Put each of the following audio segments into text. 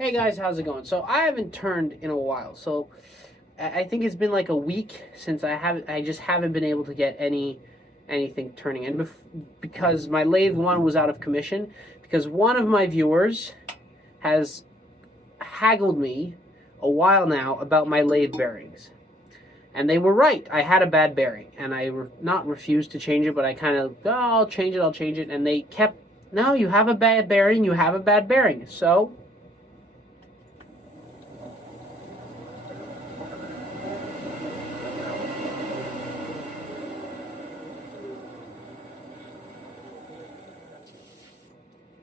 Hey guys, how's it going? So I haven't turned in a while. So I think it's been like a week since I just haven't been able to get anything turning. And because my lathe one was out of commission, because one of my viewers has haggled me a while now about my lathe bearings. And they were right. I had a bad bearing, and I not refused to change it, but I kind of, oh, I'll change it. And they kept, no, you have a bad bearing, you have a bad bearing. So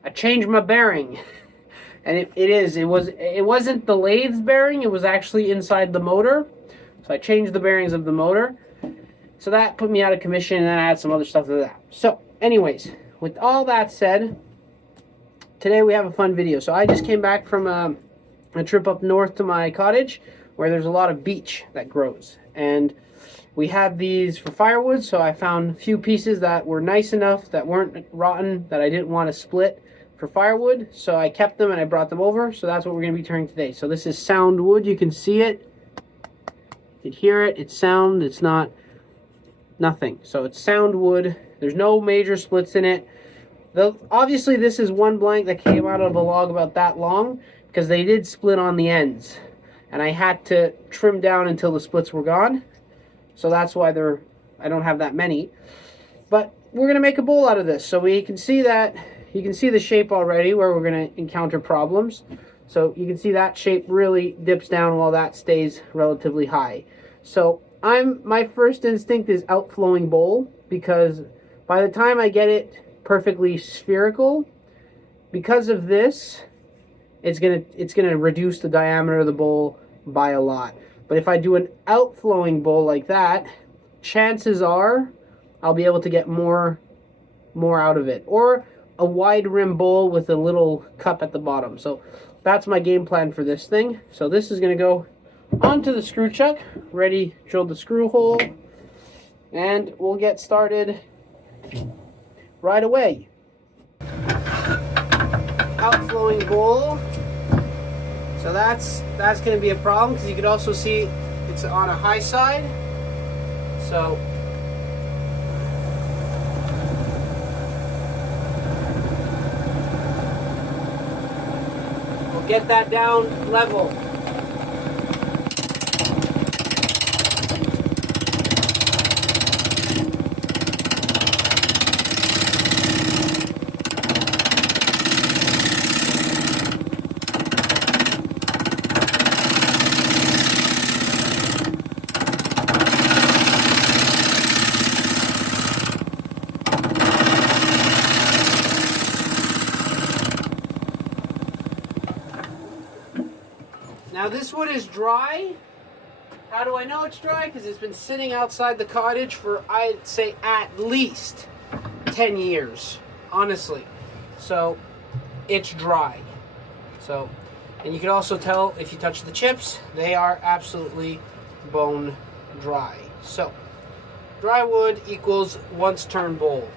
I changed my bearing, and it wasn't the lathe's bearing. It was actually inside the motor. So I changed the bearings of the motor. So that put me out of commission, and then I had some other stuff to that. So, anyways, with all that said, today we have a fun video. So I just came back from a trip up north to my cottage, where there's a lot of beech that grows, and we had these for firewood. So I found a few pieces that were nice enough, that weren't rotten, that I didn't want to split for firewood. So I kept them and I brought them over. So that's what we're going to be turning today. So this is sound wood. You can see it. You can hear it. It's sound. It's not nothing. So it's sound wood. There's no major splits in it. Obviously this is one blank that came out of a log about that long, because they did split on the ends. And I had to trim down until the splits were gone. So that's why I don't have that many. But we're going to make a bowl out of this. So we can see that, you can see the shape already where we're going to encounter problems. So you can see that shape really dips down while that stays relatively high. So my first instinct is outflowing bowl, because by the time I get it perfectly spherical, because of this, it's gonna reduce the diameter of the bowl by a lot. But if I do an outflowing bowl like that, chances are I'll be able to get more out of it. Or a wide rim bowl with a little cup at the bottom. So that's my game plan for this thing. So this is gonna go onto the screw chuck, ready, drill the screw hole, and we'll get started right away. Outflowing bowl. So that's going to be a problem, because you can also see it's on a high side. So we'll get that down level. Now this wood is dry. How do I know it's dry? Because it's been sitting outside the cottage for, I'd say, at least 10 years, honestly. So it's dry. So, and you can also tell if you touch the chips, they are absolutely bone dry. So dry wood equals once turned bowl.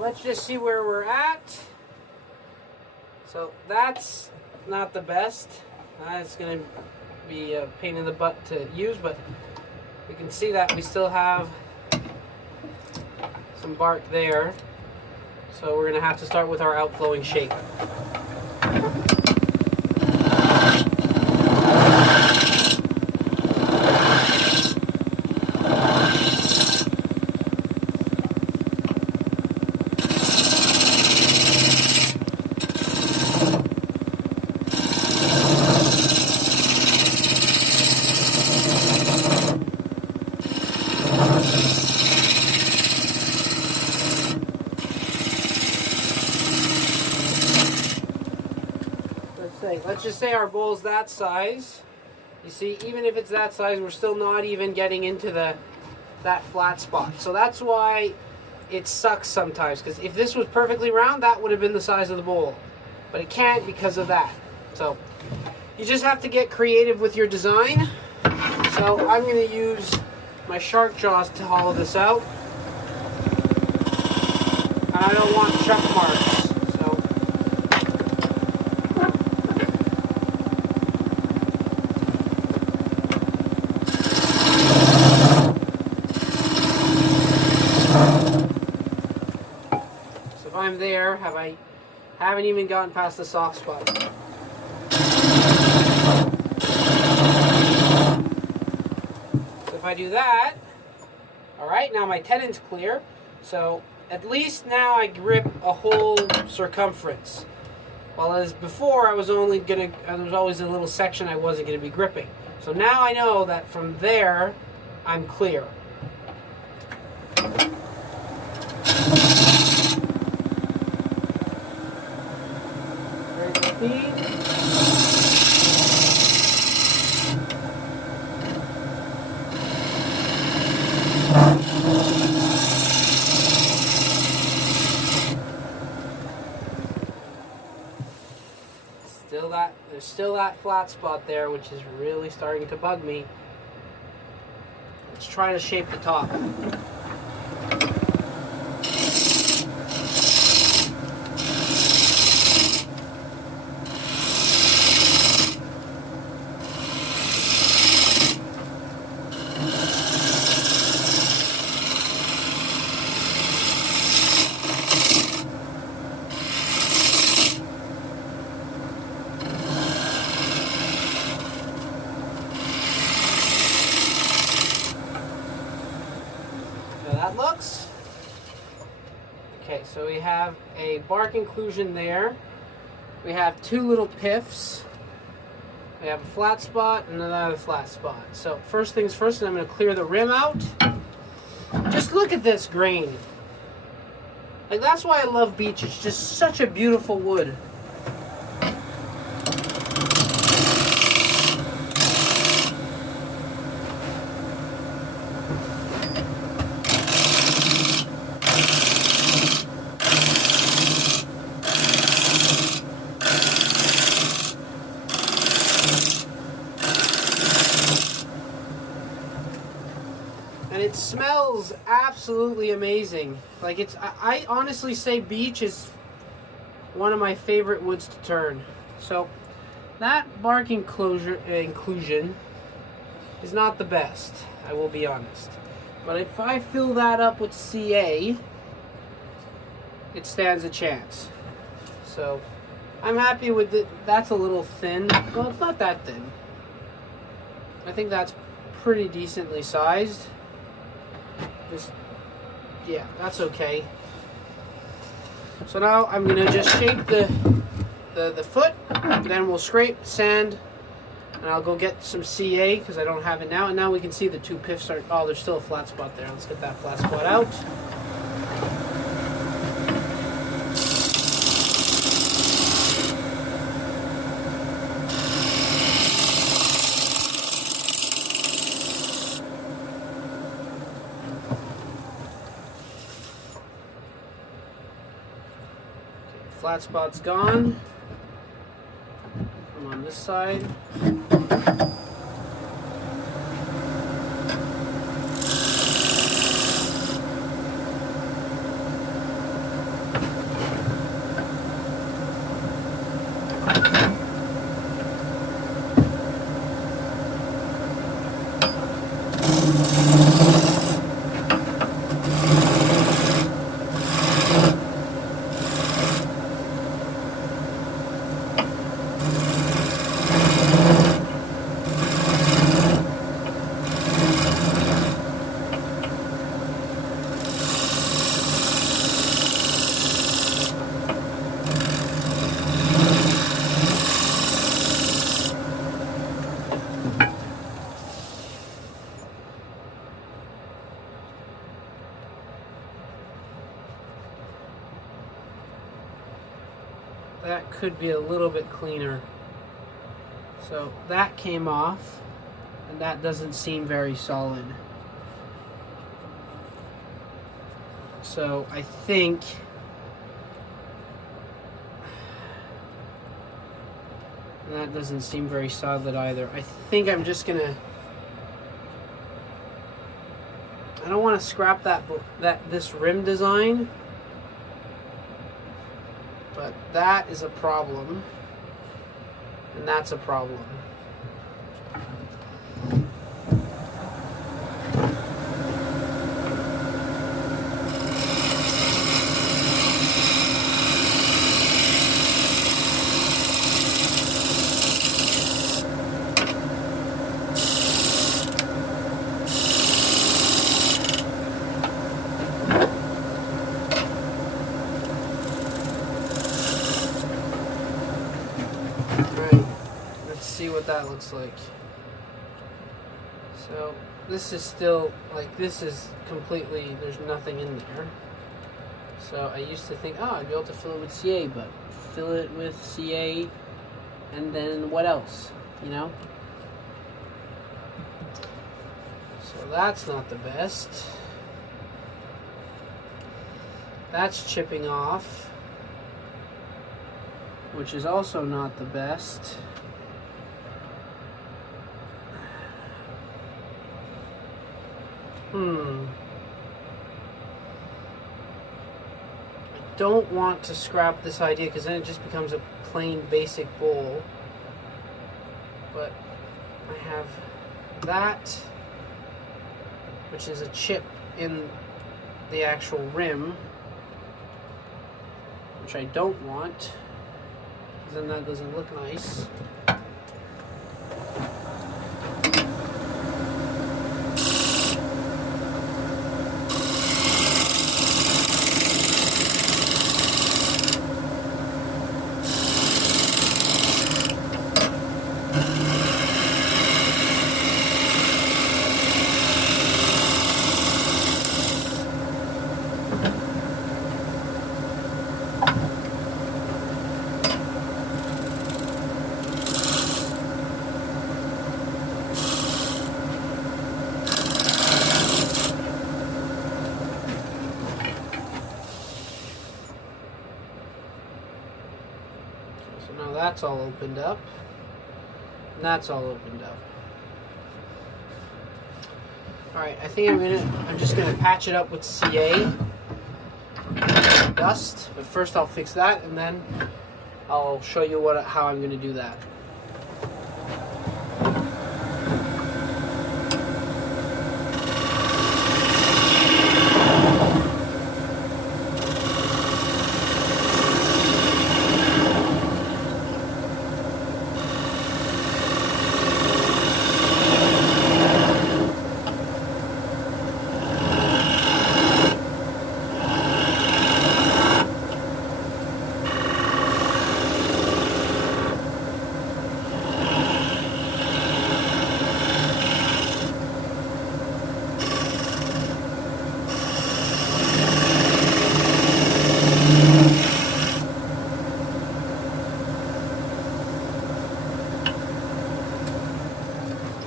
Let's just see where we're at. So that's not the best. It's going to be a pain in the butt to use, but you can see that we still have some bark there. So we're going to have to start with our outflowing shape. let's just say our bowl's that size. You see, even if it's that size, we're still not even getting into that flat spot. So that's why it sucks sometimes, because if this was perfectly round, that would have been the size of the bowl. But it can't because of that. So you just have to get creative with your design. So I'm going to use my shark jaws to hollow this out. And I don't want chuck marks. So if I'm there, haven't even gotten past the soft spot. So if I do that, all right, now my tenon's clear. So at least now I grip a whole circumference. While as before, there was always a little section I wasn't gonna be gripping. So now I know that from there, I'm clear. There's the feed. There's still that flat spot there, which is really starting to bug me. Let's try to shape the top. That looks. Okay, so we have a bark inclusion there. We have two little piffs. We have a flat spot and another flat spot. So first things first, I'm going to clear the rim out. Just look at this grain. Like, that's why I love beech. It's just such a beautiful wood. And it smells absolutely amazing. Like, I honestly say beech is one of my favorite woods to turn. So that bark inclusion is not the best, I will be honest. But if I fill that up with CA, it stands a chance. So I'm happy with it. That's a little thin. Well, it's not that thin. I think that's pretty decently sized. Yeah, that's okay. So now I'm gonna just shape the foot, then we'll scrape, sand, and I'll go get some CA because I don't have it now. And now we can see the two piffs are, oh, there's still a flat spot there. Let's get that flat spot out. Flat spot's gone. Come on this side. That could be a little bit cleaner. So that came off, and that doesn't seem very solid. So I think that doesn't seem very solid either. I think I'm just gonna, I don't want to scrap this rim design, but that is a problem, and that's a problem. See what that looks like. So this is still, like, this is completely, there's nothing in there. So I used to think, oh, I'd be able to fill it with CA, but fill it with CA and then what else, you know? So that's not the best. That's chipping off, which is also not the best. I don't want to scrap this idea because then it just becomes a plain basic bowl. But I have that, which is a chip in the actual rim, which I don't want, because then that doesn't look nice. So now that's all opened up, and that's all opened up. Alright, I think I'm just gonna patch it up with CA dust, but first I'll fix that and then I'll show you how I'm gonna do that.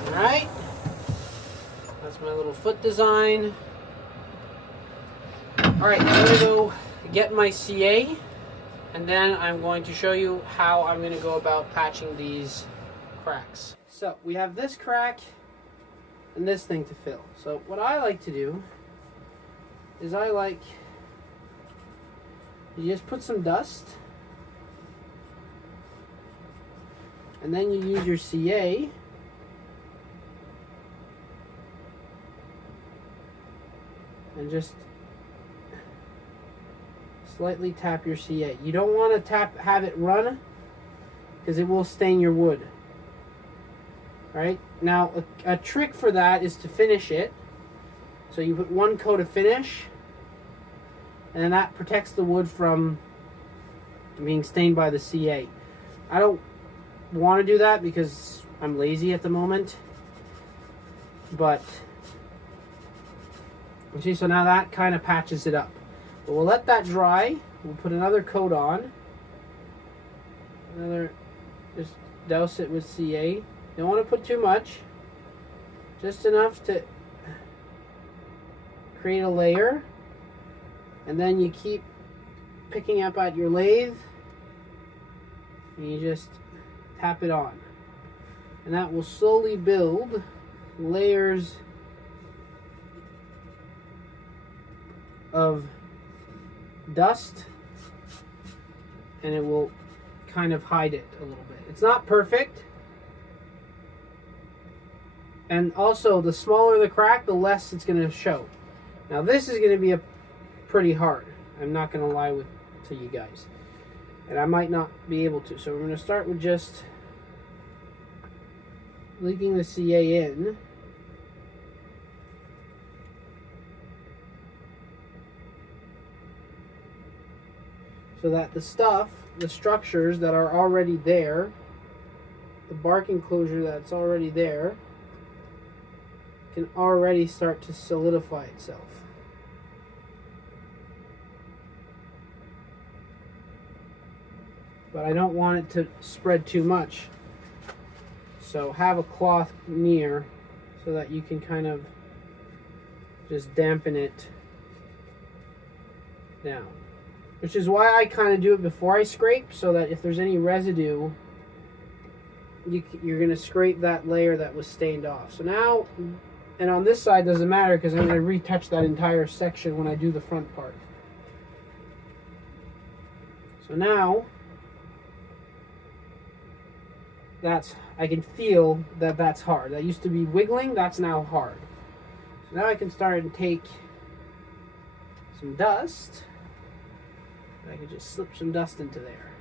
Alright, that's my little foot design. Alright, I'm going to go get my CA, and then I'm going to show you how I'm going to go about patching these cracks. So we have this crack and this thing to fill. So what I like to do is you just put some dust, and then you use your CA and just slightly tap your CA. You don't want to have it run, because it will stain your wood. Right? Now, a trick for that is to finish it. So you put one coat of finish, and that protects the wood from being stained by the CA. I don't want to do that because I'm lazy at the moment. But you see, so now that kind of patches it up. But we'll let that dry. We'll put another coat on. Just douse it with CA. Don't want to put too much. Just enough to create a layer. And then you keep picking up at your lathe. And you just tap it on. And that will slowly build layers of dust. And it will kind of hide it a little bit. It's not perfect. And also, the smaller the crack, the less it's going to show. Now, this is going to be pretty hard. I'm not going to lie to you guys. And I might not be able to. So we're going to start with just leaking the CA in. So that the structures that are already there, the bark enclosure that's already there, can already start to solidify itself. But I don't want it to spread too much. So have a cloth near so that you can kind of just dampen it down. Which is why I kind of do it before I scrape, so that if there's any residue, you're going to scrape that layer that was stained off. So now, and on this side doesn't matter because I'm going to retouch that entire section when I do the front part. So now, I can feel that that's hard. That used to be wiggling, that's now hard. So now I can start and take some dust. I could just slip some dust into there.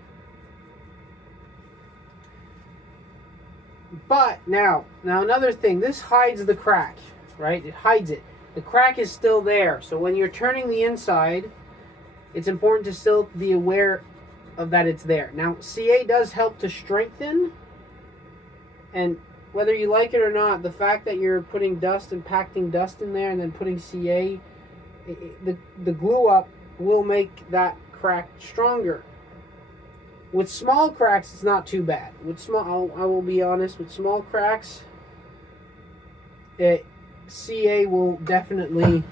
But now another thing, this hides the crack, right? It hides it. The crack is still there. So when you're turning the inside, it's important to still be aware of that it's there. Now, CA does help to strengthen, and whether you like it or not, the fact that you're putting dust and packing dust in there and then putting CA, the glue up will make that crack stronger. With small cracks, it's not too bad. With I will be honest, with small cracks, CA will definitely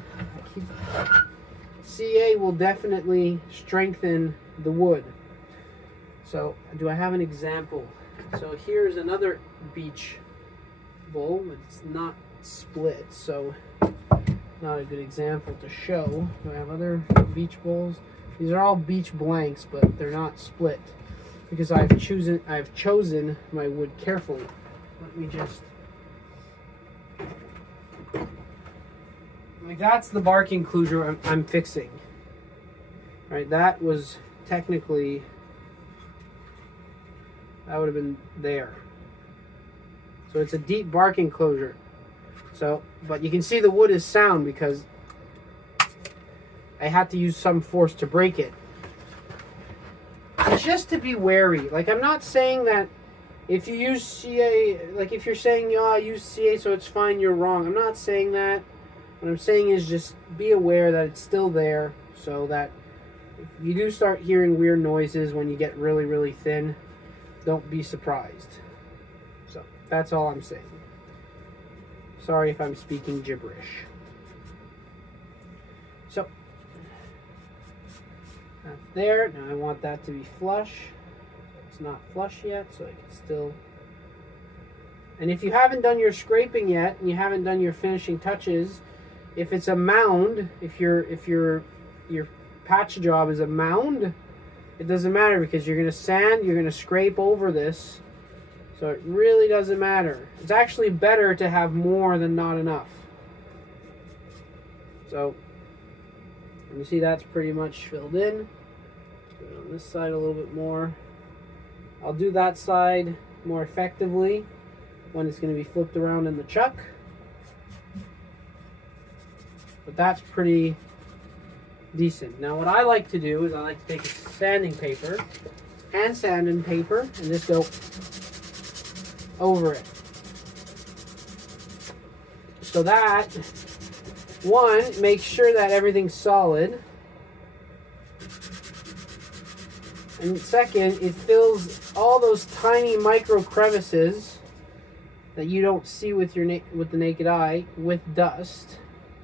strengthen the wood. So, do I have an example? So here's another beech bowl, but it's not split, so not a good example to show. Do I have other beech bowls? These are all beech blanks, but they're not split because I've chosen my wood carefully. Let me just, like, that's the bark enclosure I'm fixing. All right, that was technically, that would have been there. So it's a deep bark enclosure. So, but you can see the wood is sound because I had to use some force to break it. It's just to be wary. Like, I'm not saying that if you use CA, like if you're saying, yeah, I use CA so it's fine, you're wrong. I'm not saying that. What I'm saying is just be aware that it's still there, so that if you do start hearing weird noises when you get really, really thin, don't be surprised. So that's all I'm saying. Sorry if I'm speaking gibberish. So that's there. Now I want that to be flush. It's not flush yet, so I can still. And if you haven't done your scraping yet, and you haven't done your finishing touches, if it's a mound, if your patch job is a mound, it doesn't matter because you're going to sand, you're going to scrape over this. So it really doesn't matter. It's actually better to have more than not enough. So you see that's pretty much filled in. Do it on this side a little bit more. I'll do that side more effectively when it's going to be flipped around in the chuck. But that's pretty decent. Now what I like to do is I like to take a sanding paper and just go over it. So that, one, make sure that everything's solid. And second, it fills all those tiny micro crevices that you don't see with your with the naked eye with dust.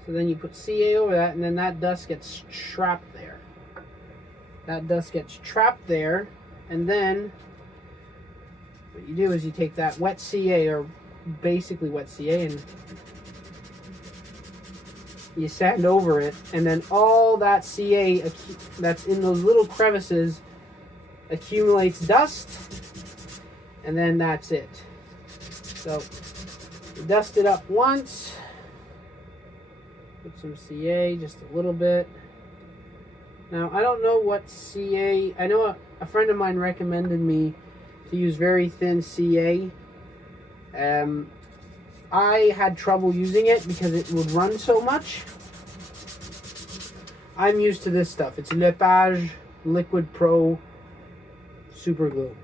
So then you put CA over that, and then that dust gets trapped there. That dust gets trapped there, and then what you do is you take that wet CA, or basically wet CA, and you sand over it, and then all that CA that's in those little crevices accumulates dust, and then that's it. So you dust it up once, put some CA, just a little bit. Now I don't know what CA, I know a friend of mine recommended me to use very thin CA. I had trouble using it because it would run so much. I'm used to this stuff. It's Lathe Liquid Pro Super Glue.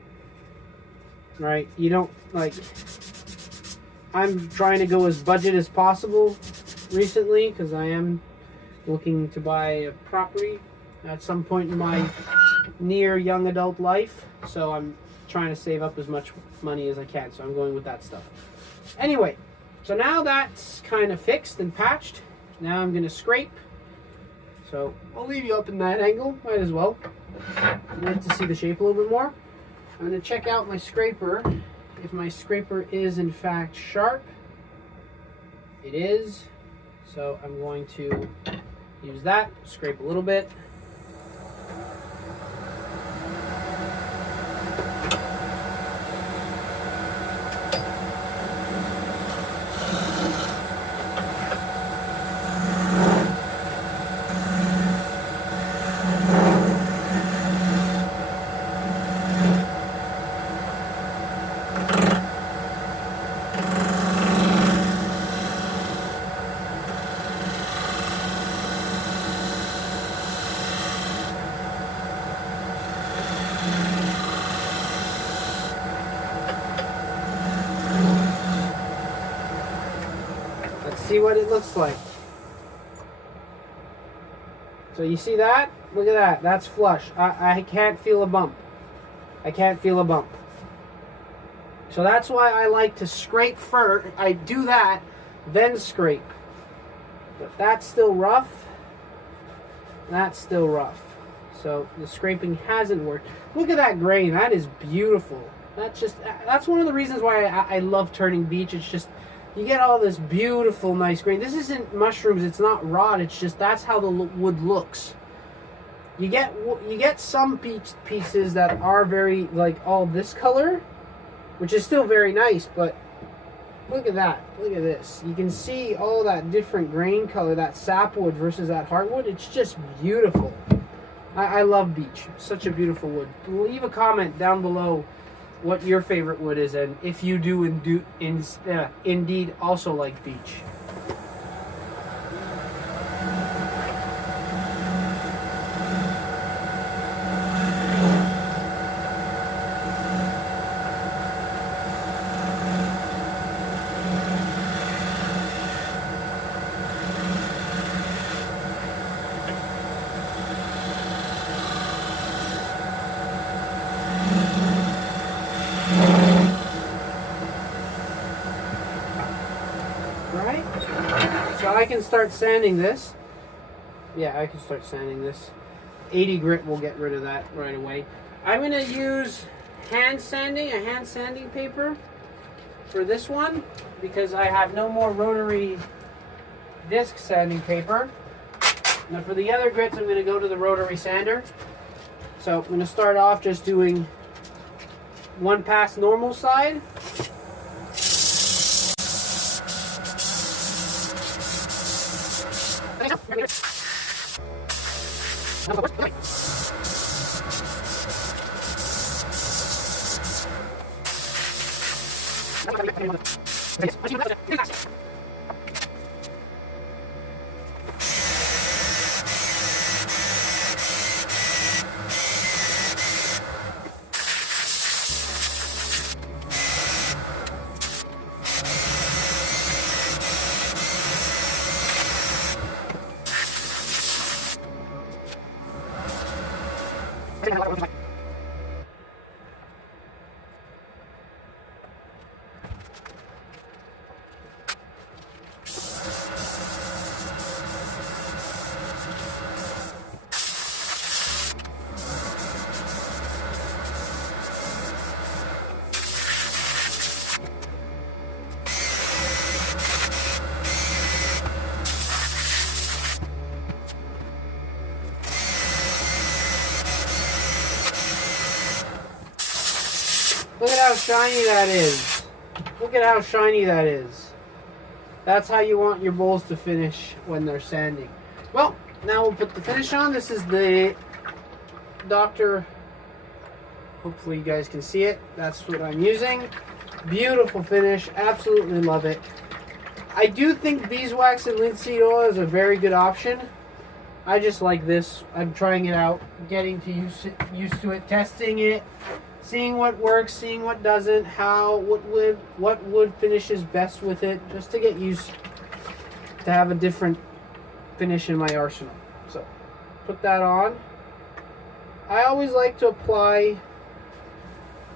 Right? You don't, like, I'm trying to go as budget as possible recently because I am looking to buy a property at some point in my near young adult life. So I'm trying to save up as much money as I can. So I'm going with that stuff. Anyway. So now that's kind of fixed and patched. Now I'm going to scrape. So I'll leave you up in that angle. Might as well. I'd like to see the shape a little bit more. I'm going to check out my scraper. If my scraper is in fact sharp. It is. So I'm going to use that. Scrape a little bit. See what it looks like. So you see that? Look at that. That's flush. I can't feel a bump. I can't feel a bump. So that's why I like to scrape first. I do that, then scrape. But that's still rough. That's still rough. So the scraping hasn't worked. Look at that grain. That is beautiful. That's one of the reasons why I love turning beech. It's just, you get all this beautiful, nice grain. This isn't mushrooms. It's not rot. It's just that's how the wood looks. You get some beech pieces that are very, like, all this color, which is still very nice. But look at that. Look at this. You can see all that different grain color, that sapwood versus that heartwood. It's just beautiful. I love beech. Such a beautiful wood. Leave a comment down below what your favorite wood is, and if you do indeed also like beech. So I can start sanding this. Yeah, I can start sanding this. 80 grit will get rid of that right away. I'm going to use a hand sanding paper for this one because I have no more rotary disc sanding paper. Now for the other grits, I'm going to go to the rotary sander. So I'm going to start off just doing one pass normal side. how shiny that is. Look at how shiny that is. That's how you want your bowls to finish when they're sanding. Well, now we'll put the finish on. This is the Dr. Hopefully you guys can see it. That's what I'm using. Beautiful finish. Absolutely love it. I do think beeswax and linseed oil is a very good option. I just like this. I'm trying it out, getting to used to it, testing it, seeing what works, seeing what doesn't, what wood finishes best with it, just to get used to have a different finish in my arsenal. So, put that on. I always like to apply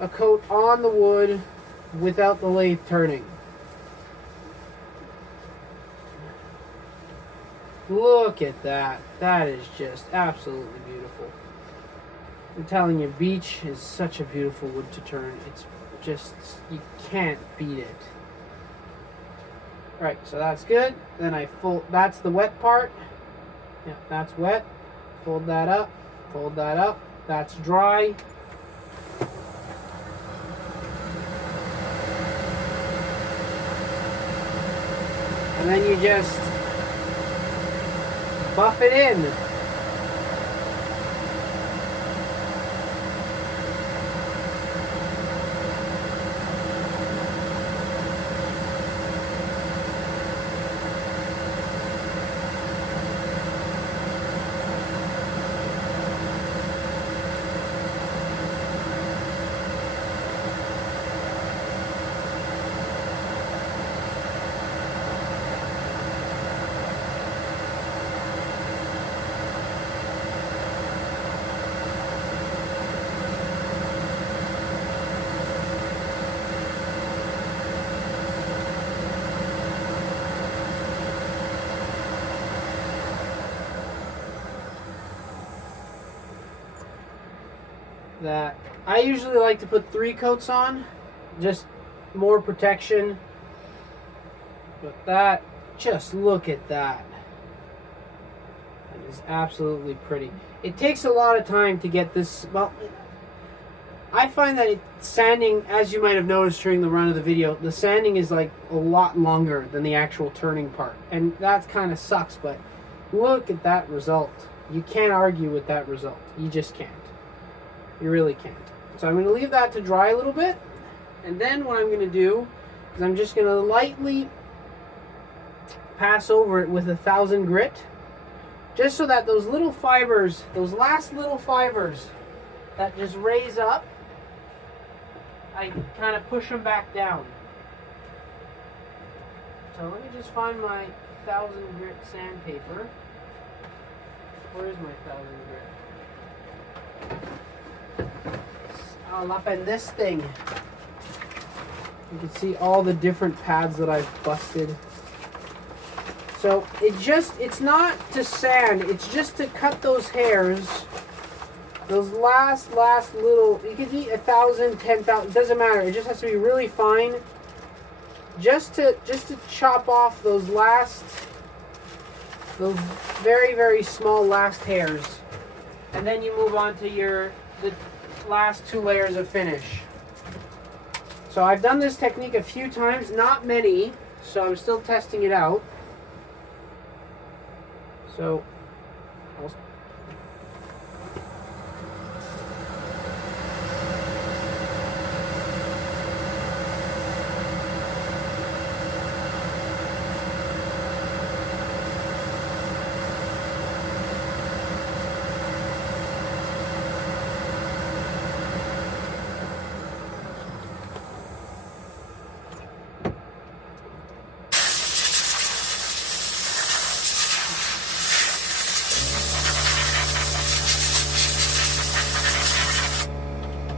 a coat on the wood without the lathe turning. Look at that. That is just absolutely beautiful. I'm telling you, beech is such a beautiful wood to turn. It's just, you can't beat it. Alright, so that's good. Then I fold, that's the wet part. Yeah, that's wet. Fold that up. Fold that up. That's dry. And then you just buff it in. That I usually like to put 3 coats on, just more protection. But that, just look at that. That is absolutely pretty. It takes a lot of time to get this. Well, I find that sanding, as you might have noticed during the run of the video, the sanding is like a lot longer than the actual turning part, and that kind of sucks. But look at that result. You can't argue with that result. You just can't. You really can't. So I'm going to leave that to dry a little bit. And then what I'm going to do is I'm just going to lightly pass over it with 1000 grit. Just so that those little fibers, those last little fibers that just raise up, I kind of push them back down. So let me just find my 1000 grit sandpaper. Where is my 1000 grit? All up in this thing. You can see all the different pads that I've busted. So it's not to sand, it's just to cut those hairs. Those last little, you could eat 1,000, 10,000, it doesn't matter. It just has to be really fine. Just to chop off those very, very small last hairs. And then you move on to the last 2 layers of finish. So I've done this technique a few times, not many, so I'm still testing it out. So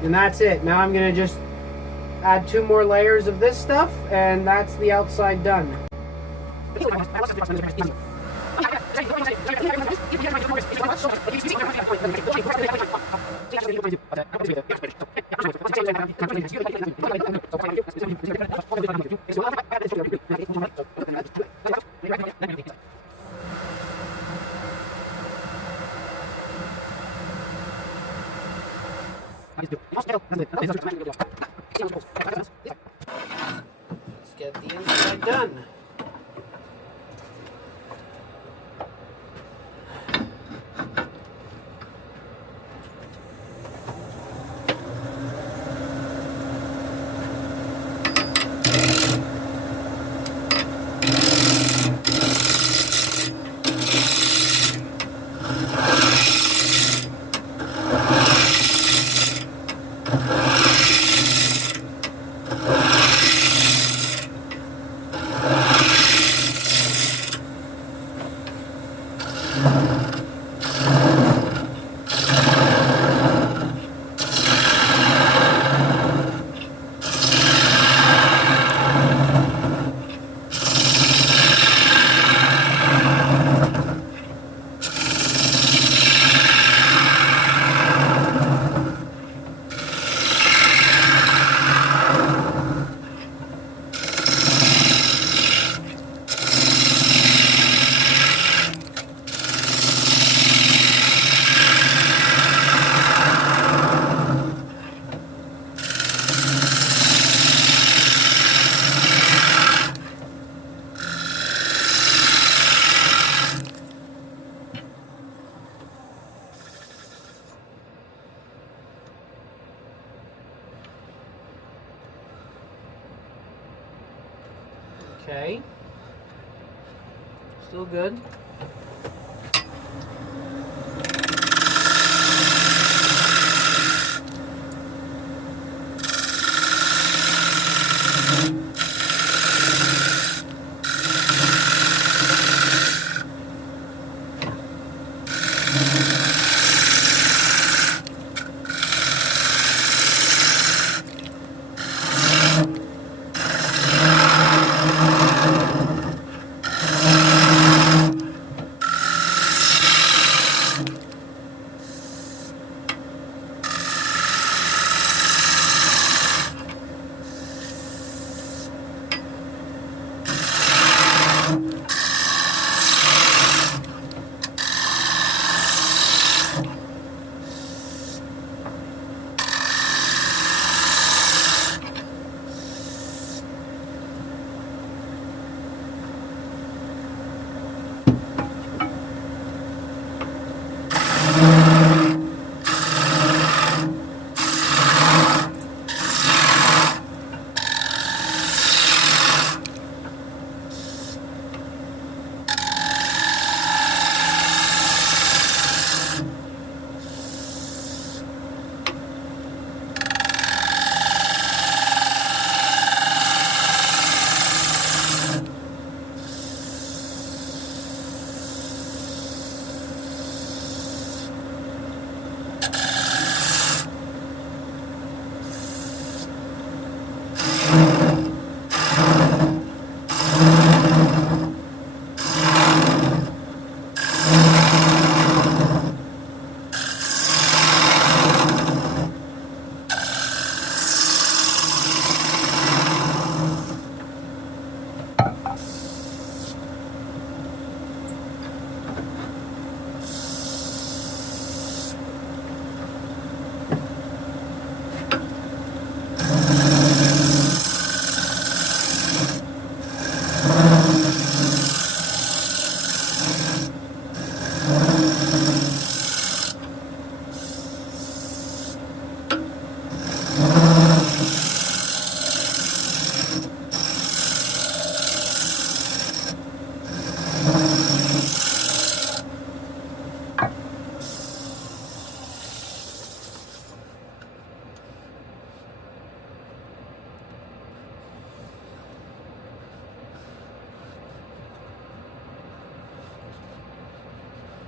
and that's it. Now I'm going to just add 2 more layers of this stuff, and that's the outside done. get the inside done. Okay. Still good.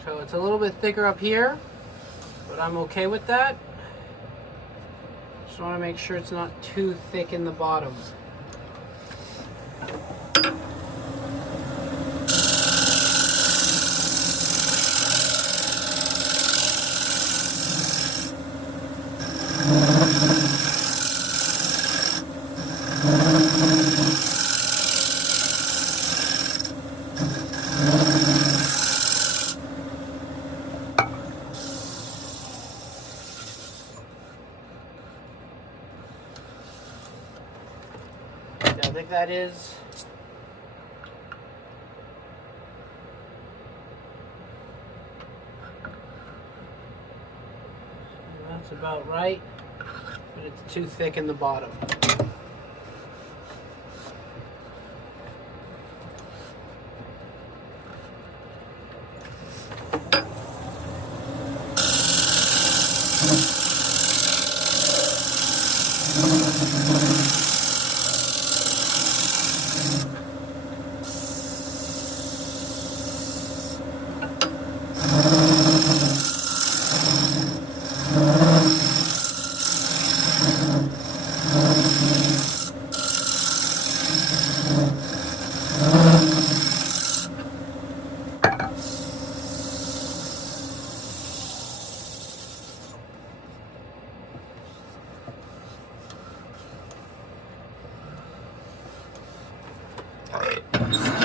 So it's a little bit thicker up here, but I'm okay with that. Just want to make sure it's not too thick in the bottom. that is. That's about right, but it's too thick in the bottom.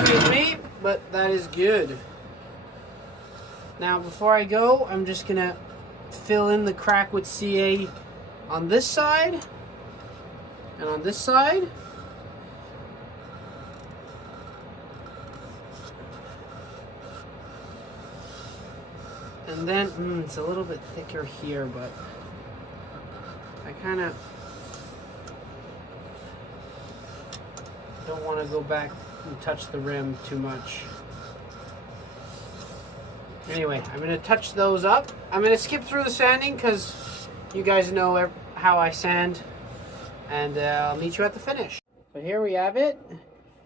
Excuse me, but that is good. Now, before I go, I'm just gonna fill in the crack with CA on this side and on this side. And then, it's a little bit thicker here, but I kind of don't want to go back and touch the rim too much. Anyway, I'm going to touch those up. I'm going to skip through the sanding because you guys know how I sand. And I'll meet you at the finish. So here we have it.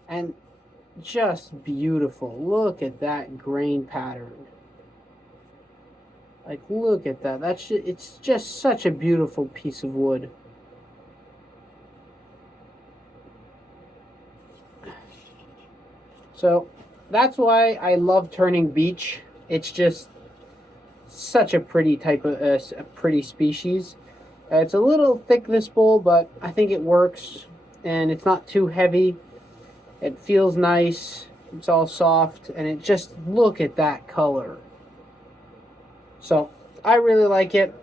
And just beautiful. Look at that grain pattern. Like, look at that. It's just such a beautiful piece of wood. So that's why I love turning beech. It's just such a pretty type of a pretty species. It's a little thick, this bowl, but I think it works, and it's not too heavy. It feels nice. It's all soft, and it just, look at that color. So I really like it,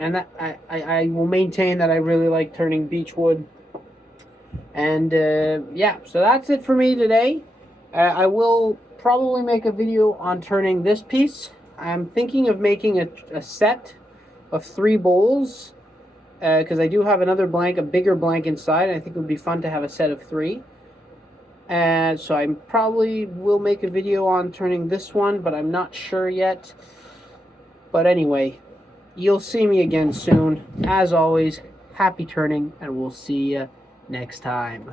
and that I will maintain that I really like turning beech wood. And yeah, so that's it for me today. I will probably make a video on turning this piece. I'm thinking of making a set of 3 bowls because I do have another blank, a bigger blank inside. I think it would be fun to have a set of 3. And so I probably will make a video on turning this one, but I'm not sure yet. But anyway, you'll see me again soon. As always, happy turning, and we'll see you next time.